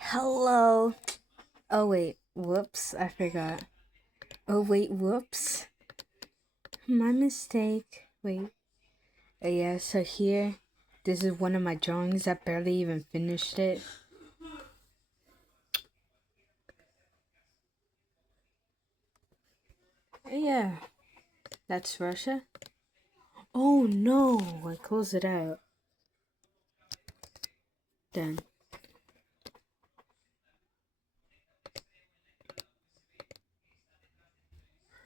Hello. Oh, wait. Whoops. I forgot. Oh, wait. Whoops. My mistake. Wait. Yeah, so here, this is one of my drawings. I barely even finished it. Yeah, that's Russia. Oh, no. I closed it out. Then.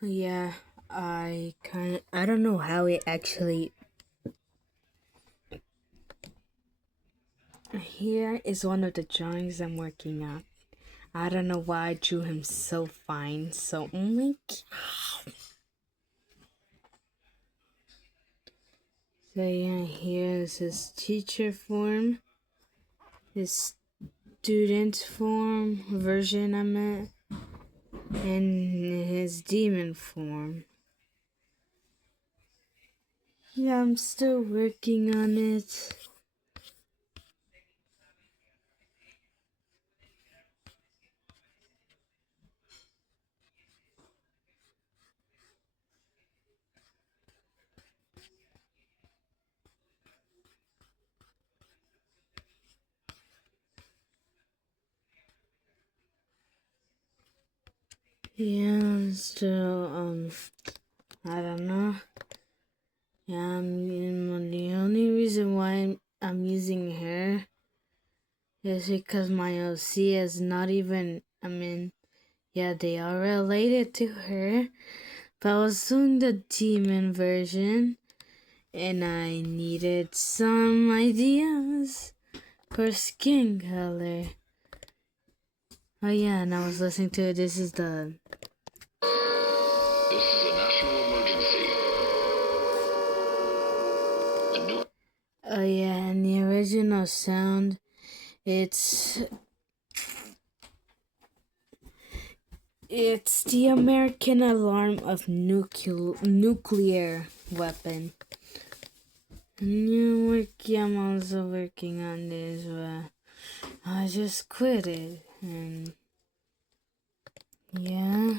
Yeah, I don't know how it actually. Here is one of the drawings I'm working on. I don't know why I drew him so fine. So, oh my god. So yeah, here's his teacher form, his student form version I meant, and his demon form. Yeah, I'm still working on it. Yeah, I'm still, I don't know. Yeah, the only reason why I'm using her is because my OC is not even, yeah, they are related to her, but I was doing the demon version, and I needed some ideas for skin color. Oh yeah, and I was listening to it. This is the... This is a national emergency. Oh yeah, and the original sound, it's the American alarm of nuclear weapon. I'm also working on this, but I just quit it, and yeah,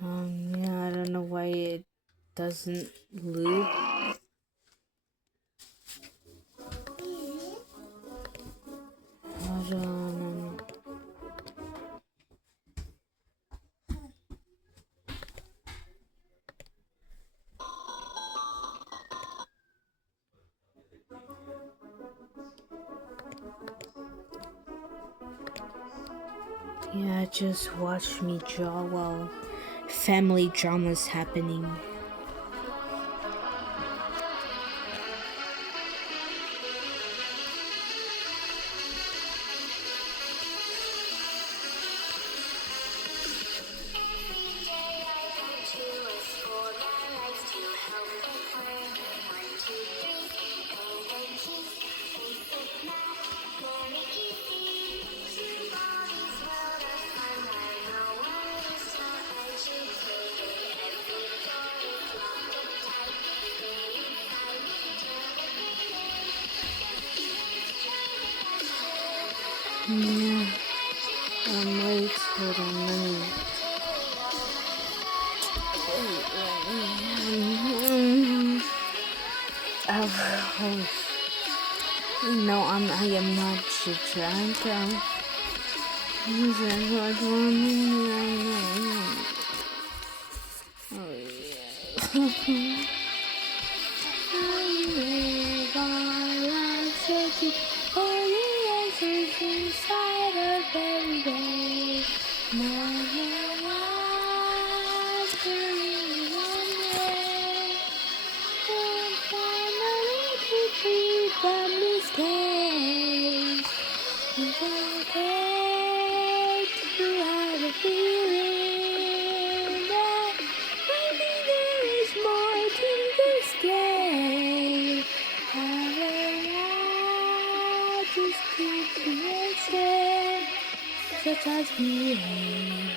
I don't know why it doesn't loop. Hold on. Yeah, just watch me draw while family drama's happening. Yeah. Wait, hold on, let me... Oh, no, I am not drunk. Oh, yeah. Such as behave.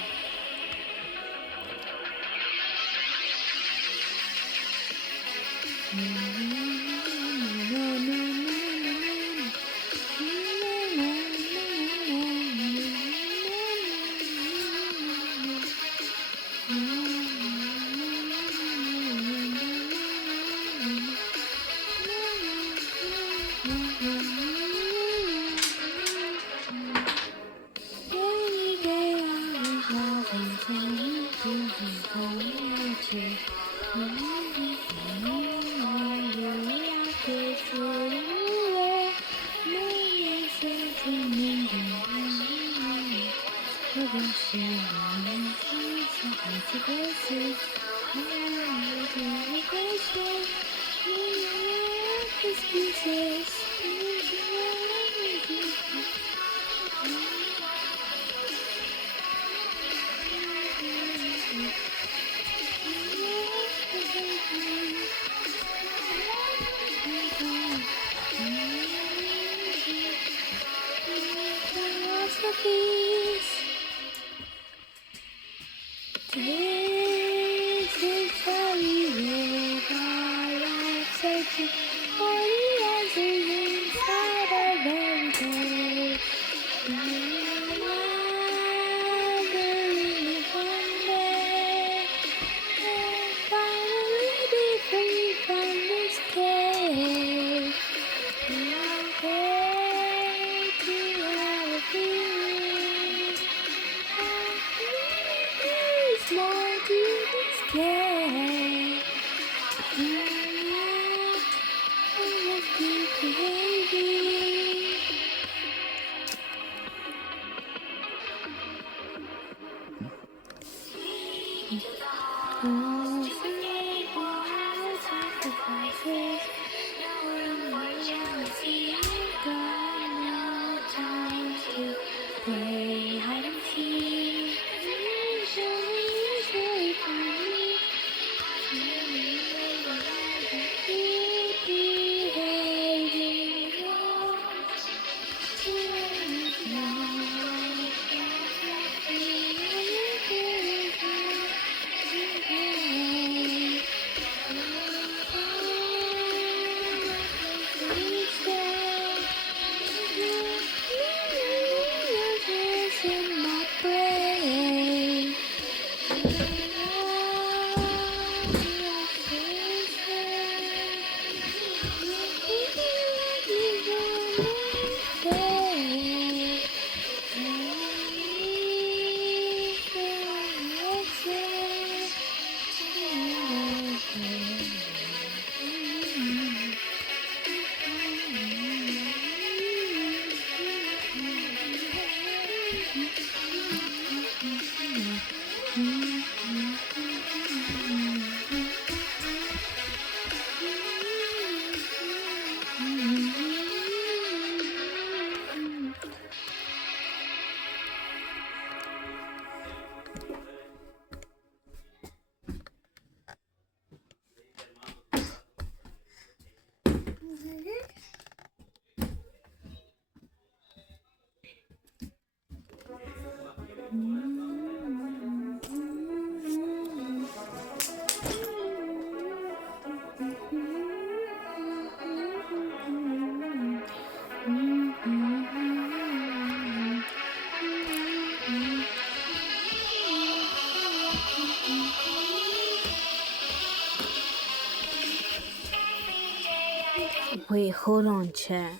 This is how we live our lives, searching for the answers inside our very day. I believe one day we'll finally be free from this cage. We'll get to have a feeling. There's more to this game. Let's keep behaving. Oh, sacrifices. Got no time to play hide and seek. Usually find me. Keep behaving. In my brain. Wait, hold on, chat.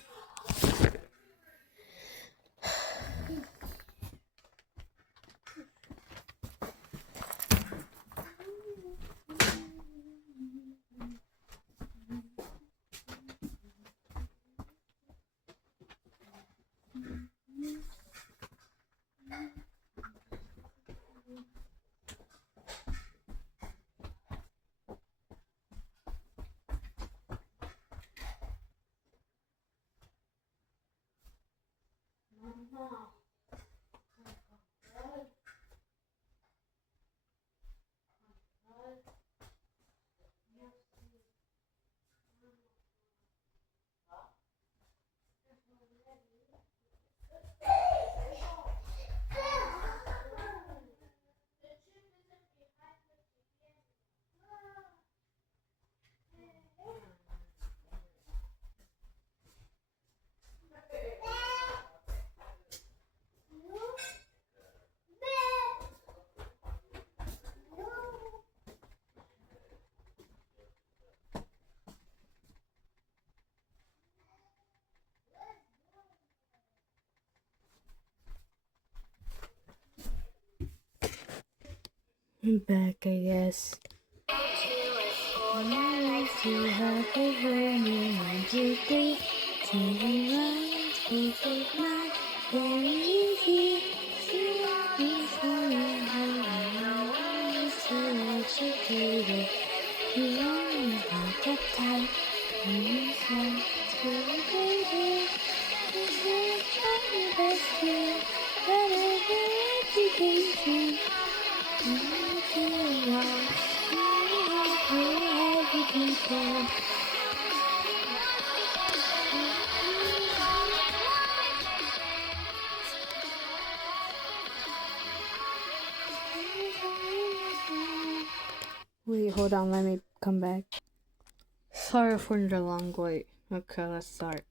I'm back, I guess. To have a journey magically to the right, peace of mind, very easy to education. Wait, hold on, let me come back. Sorry for the long wait. Okay, let's start.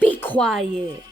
Be quiet.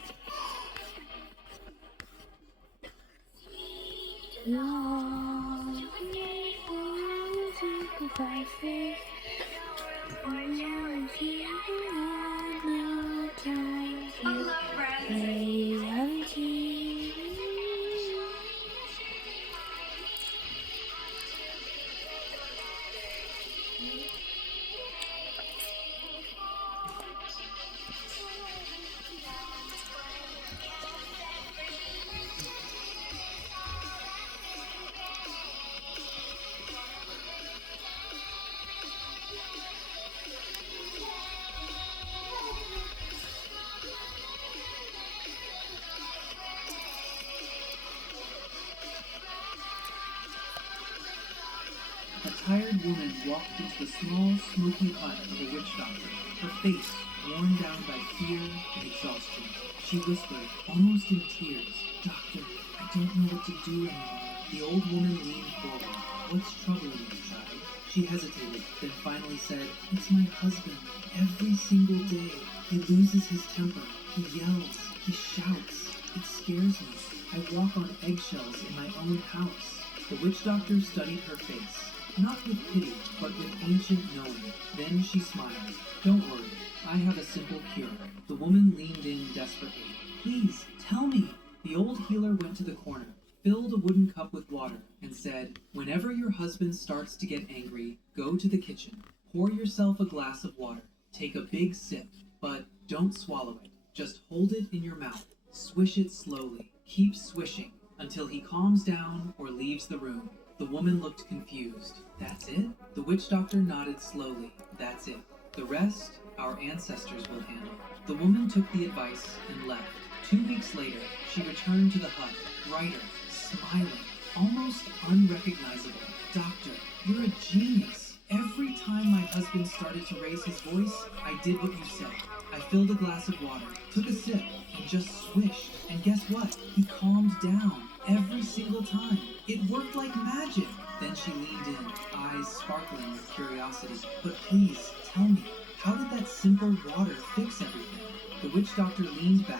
A tired woman walked into the small, smoky hut of a witch doctor, her face worn down by fear and exhaustion. She whispered, almost in tears, "Doctor, I don't know what to do anymore." The old woman leaned forward. "What's troubling you, child?" She hesitated, then finally said, "It's my husband. Every single day, he loses his temper. He yells. He shouts. It scares me. I walk on eggshells in my own house." The witch doctor studied her face. Not with pity, but with ancient knowing. Then she smiled. "Don't worry, I have a simple cure." The woman leaned in desperately. "Please, tell me." The old healer went to the corner, filled a wooden cup with water, and said, "Whenever your husband starts to get angry, go to the kitchen. Pour yourself a glass of water. Take a big sip, but don't swallow it. Just hold it in your mouth. Swish it slowly. Keep swishing until he calms down or leaves the room." The The woman looked confused. That's it? The witch doctor nodded slowly. That's it. The rest, our ancestors will handle. The woman took the advice and left. 2 weeks later, she returned to the hut, brighter, smiling, almost unrecognizable. Doctor, you're a genius. Every time my husband started to raise his voice, I did what you said. I filled a glass of water, took a sip, and just swished. And guess what? He calmed down every single time. It worked like magic. Then she leaned in, eyes sparkling with curiosity. But please, tell me, how did that simple water fix everything? The witch doctor leaned back,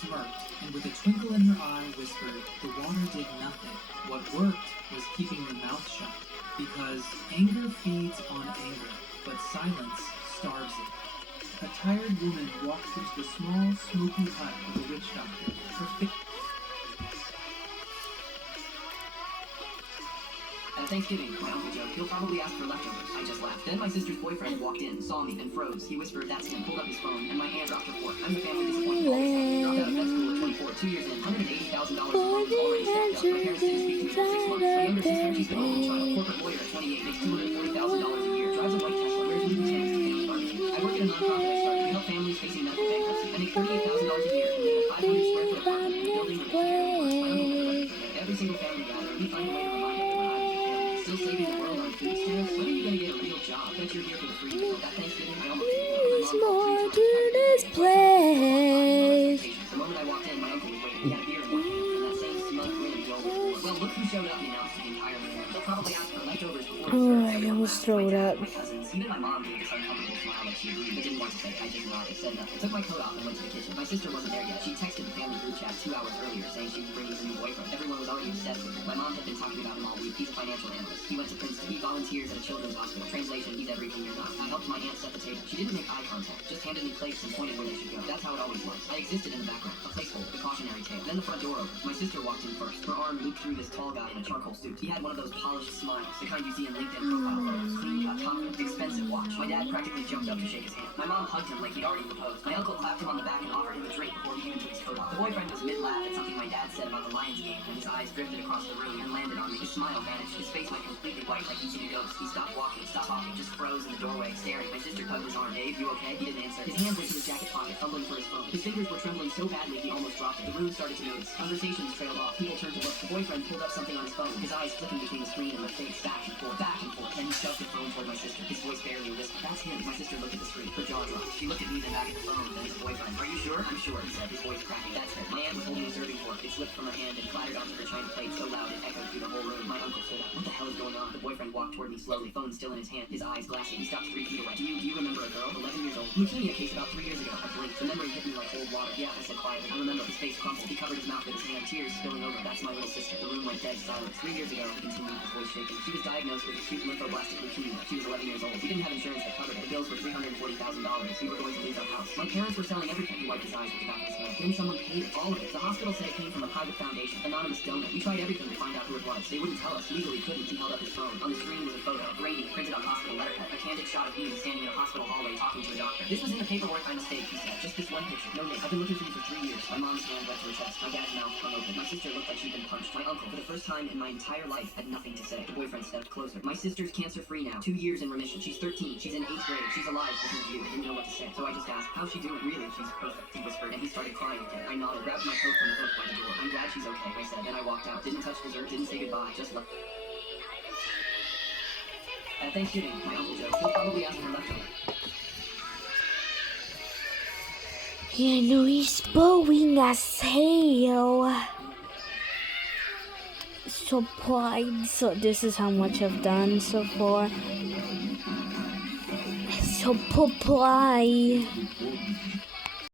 smirked, and with a twinkle in her eye whispered, the water did nothing. What worked was keeping your mouth shut. Because anger feeds on anger, but silence starves it. A tired woman walked into the small, smoky hut of the witch doctor. Her At Thanksgiving, my uncle joked, he'll probably ask for leftovers. I just laughed. Then my sister's boyfriend walked in, saw me, and froze. He whispered, that's him, pulled up his phone, and my hand dropped her fork. I'm the family disappointed. Dropped out of med school at 24, 2 years in, $180,000 in loans already stacked up. My parents didn't speak to me for 6 months. My younger sister, she's been only child. Corporate lawyer at 28, makes $240,000 a year, drives a white Tesla, wears Louis Vuitton, and family barbecue. I work at a nonprofit I started to help families facing medical bankruptcy. I make $38,000 a year and live in a 500 square foot apartment in a building with a care course. My uncle would recommend every single family gathering. We find a way to remind them that when I was a kid, still saving the world on food stamps. When are you gonna get a real job? Bet you're here for the free meal. That Thanksgiving, I almost There's more to this place. The moment I walked in, my uncle was waiting. He had a beer in one hand, and that same smug grin drove the floor. Well, look who showed up, he announced to the entire room. They'll probably ask for leftovers before Oh, I almost throw it up. my cousins, even my mom gave this uncomfortable smile like she agreed, but didn't want to say it. I just nodded, said nothing. Took my coat off and went to the kitchen. My sister wasn't there yet. She texted the family group chat 2 hours earlier saying she was bringing a new boyfriend. Everyone was already obsessed with her. My mom had been talking about him all week. He's a financial analyst. He went to Princeton. He volunteers at a children's hospital. Translation, he's everything you're not. I helped my aunt set the table. She didn't make eye contact, just handed me plates and pointed where they should go. That's how it always was. I existed in the background, a placeholder, a cautionary tale. Then the front door opened. My sister walked in first. Her arm looped through this tall guy in a charcoal suit. He had one of those polished smiles, the kind you see in LinkedIn profile photos. Clean cut, confident, expensive watch. My dad practically jumped up to shake his hand. My mom hugged him like he'd already proposed. My uncle clapped him on the back and offered him a drink before he even took his coat off. The boyfriend was mid-laugh at something my dad said about the Lions game, and his eyes drifted across the room and landed on me. His smile vanished. His face went completely white like he'd seen a ghost. He stopped walking, stopped talking, just froze in the doorway, staring. My sister tugged his arm. Dave, you okay? He didn't answer. His hand went to his jacket pocket, fumbling for his phone. His fingers were trembling so badly he almost dropped it. The room started to notice. Conversations trailed off. People turned to look. The boyfriend pulled up something on his phone. His eyes flicking between the screen and my face, back and forth, back and forth. Then he shoved the phone toward my sister. His voice barely a whisper. That's him. My sister looked at the screen. Her jaw dropped. She looked at me, then back at the phone, then his boyfriend. Are you sure? I'm sure, he said, his voice cracking. That's him. My aunt was holding a serving fork. It slipped from her hand and clattered onto her china plate so loud it echoed through the whole room. My uncle stood up. What the hell is going on? The boyfriend walked toward me slowly, phone still in his hand, his eyes glassy. He stopped 3 feet away. Do you remember a girl, 11 years old? Leukemia case about 3 years ago. I blinked. The memory hit me like cold water. Yeah, I said quietly. I remember. His face crumpled. He covered his mouth with his hand, tears spilling over. That's my little sister. The room went dead silent. 3 years ago, he continued, his voice shaking. She was diagnosed with acute lymphoblastic leukemia. She was 11 years old. We didn't have insurance that covered it. The bills were $340,000. We were going to lose our house. My parents were selling everything. He wiped his eyes with the back of his hand. Then someone paid it. All of it. The hospital said it came from a private foundation. Anonymous donor. We tried everything to find out who it was. They wouldn't tell us. Legally couldn't. He held up his phone. On the screen was a photo. Grainy, printed on hospital letterhead. A candid shot of me standing in a hospital hallway talking to a doctor. This was in the paperwork by mistake, he said. Just this one picture. No name. I've been looking for you for 3 years. My mom's hand went to her chest. My dad's mouth hung open. My sister looked like she'd been punched. My uncle, for the first time in my entire life, had nothing to say. The boyfriend stepped closer. My sister's cancer-free now. 2 years in remission. She's 13. She's in 8th grade. She's alive because of you. I didn't know what to say. So I just asked, how's she doing? Really, she's perfect, he whispered, and he started crying again. I nodded, grabbed my coat from the hook by the door. I'm glad she's okay, I said. Then I walked out. Didn't touch dessert, didn't say goodbye, just left. At Thanksgiving, my uncle joked, he'll probably ask for leftovers. Yeah, no, he's blowing as hell. So pride. So this is how much I've done so far. So pride.